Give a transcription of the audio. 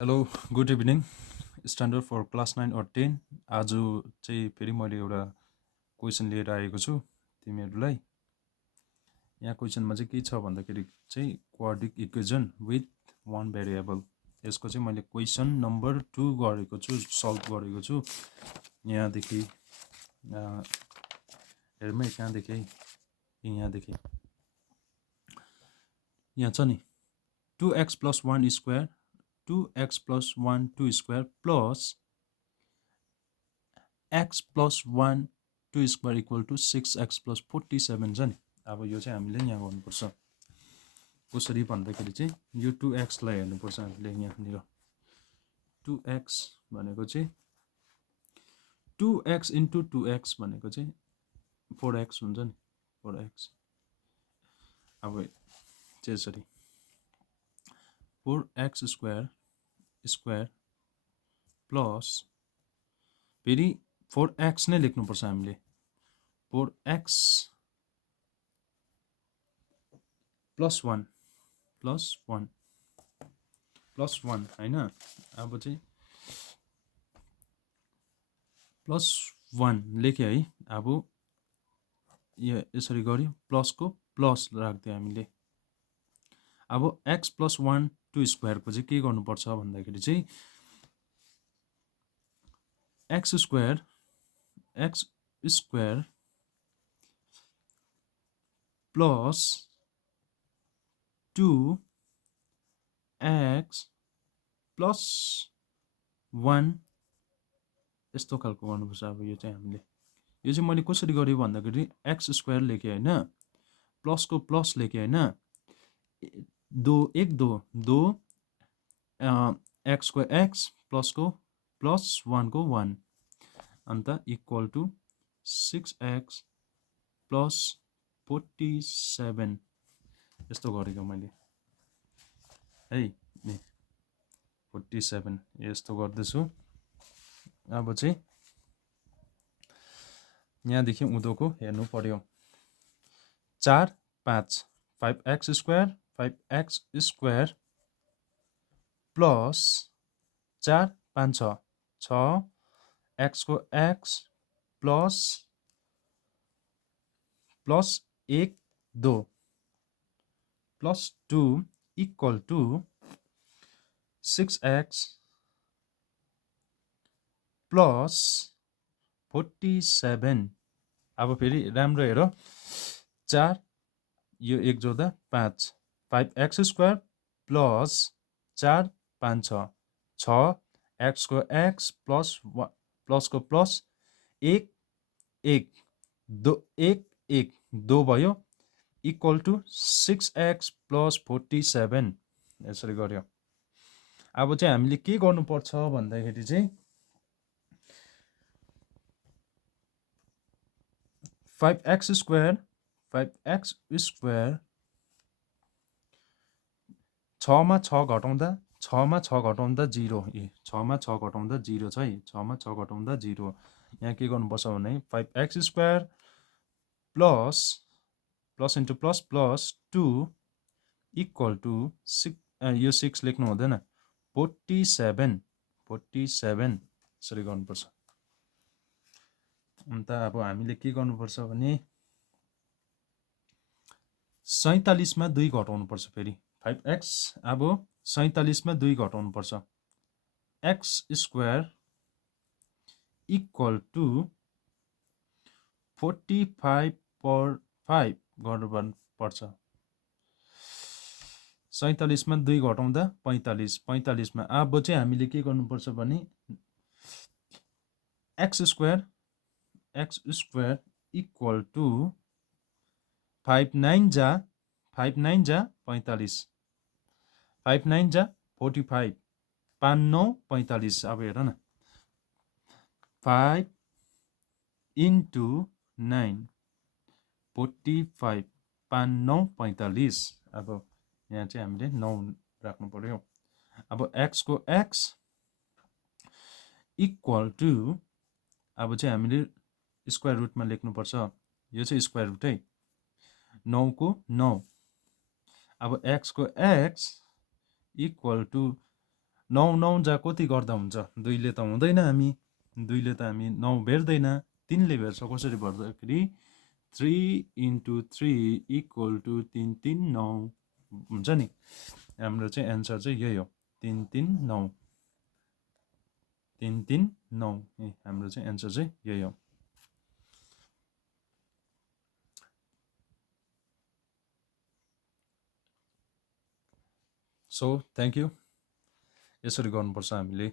Hello good evening standard for class 9 or 10 आज चाहिँ फेरि मैले एउटा क्वेसन लिएर आएको छु तिमीहरूलाई। यहाँ क्वेसनमा चाहिँ के छ भन्दाखेरि चाहिँ quadric equation with one variable. यसको चाहिँ मैले क्वेसन नम्बर 2 गरेको छु, सल्भ गरेको छु। यहाँदेखि हेर्नु है, कहाँदेखि है, यहाँदेखि यहाँ छ नि 2x + 1 square 2x + 1 2 square plus x + 1 2 square equal to 6x + 47 छ नि। अब यो चाहिँ हामीले यहाँ गर्नुपर्छ। कसरी भन्दाखेरि चाहिँ यो 2x लाई हेर्नुपर्छ हामीले। यहाँनिर 2x भनेको चाहिँ 2x * 2x भनेको चाहिँ 4x हुन्छ नि, 4x। अब चाहिँ यसरी 4x स्क्वायर स्क्वायर प्लस फेरि 4x नै लेख्नुपर्छ हामीले। 4x + 1 + 1 हैन। अब चाहिँ +1 लेख्यो है। अब यो यसरी गर्यो, प्लसको प्लस राख्दियो हामीले। अब x + 1 2 स्क्वायरको चाहिँ के गर्नुपर्छ भन्दाखेरि चाहिँ x square plus 2x plus 1 यस्तो खालको गर्नुपर्छ। अब यो चाहिँ हामीले यो चाहिँ मैले कसरी गरेँ भन्दाखेरि x स्क्वायर लेखेँ होइन, प्लसको प्लस लेखेँ होइन, दो x को x प्लसको प्लस 1 को 1 अन्त इक्वल टु 6x + 47 यस्तो गरेको मैले है नि। 47 यस्तो गर्दैछु। अब चाहिँ यहाँदेखि उँधोको हेर्नु पर्यो। 4 5 5x स्क्वायर प्लस 4 5 6 x को x plus 1 2 plus 2 equal to 6x plus 47। अब फेरि राम्रो हेर, 4 यो 1 जोड्दा 5 5x स्क्वायर प्लस 4 5 6 x को x प्लस को प्लस 1 1 2 भयो इक्वल टु 6x + 47 यसरी गर्यो। अब चाहिँ हामीले के गर्नुपर्छ भन्दाखेरि चाहिँ 5x स्क्वायर 6 मा 6 घटाउँदा 6 मा 6 घटाउँदा 0, 6 मा 6 घटाउँदा 0 छ है, 6 मा 6 घटाउँदा 0। यहाँ के गर्नुपर्छ भने 5x square plus into plus plus 2 equal to 6 यो 6 लेख्नु हुँदैन, 47 यसरी गर्नुपर्छ। अन्त अब हामीले के गर्नुपर्छ भने 47 मा 2 घटाउनुपर्छ। फेरि 5x अब 47 मा 2 घटाउनुपर्छ। x स्क्वायर इक्वल टु 45/5 गर्नुपर्छ। 47 मा 2 घटाउँदा 45 मा अब चाहिँ हामीले के गर्नुपर्छ भने x स्क्वायर इक्वल टु 5 9 जा 45 5 9 जा 45 5 9 45। अब हेर न 5 इन्टु 9 45 5 9 45। अब यहाँ चाहिँ हामीले 9 राख्नु पर्यो। अब x को x इक्वल टु अब चाहिँ हामीले स्क्वायर रुटमा लेख्नुपर्छ। यो चाहिँ स्क्वायर रुट है, 9 को 9। अब x को x इक्वल टु 9 9 जा कति गर्दा हुन्छ 2 ले त हुँदैन हामी 2 ले त हामी 9 भेट्दैन 3 ले भेट्छ कसरी भन्दाखेरि 3 into 3 equal to 3 3 9 हुन्छ नि हाम्रो चाहिँ एन्सर चाहिँ यही हो 3 3 9 3 3 9 हाम्रो चाहिँ एन्सर चाहिँ यही हो सो थ्याङ्क यू यसरी गर्नुपर्छ हामीले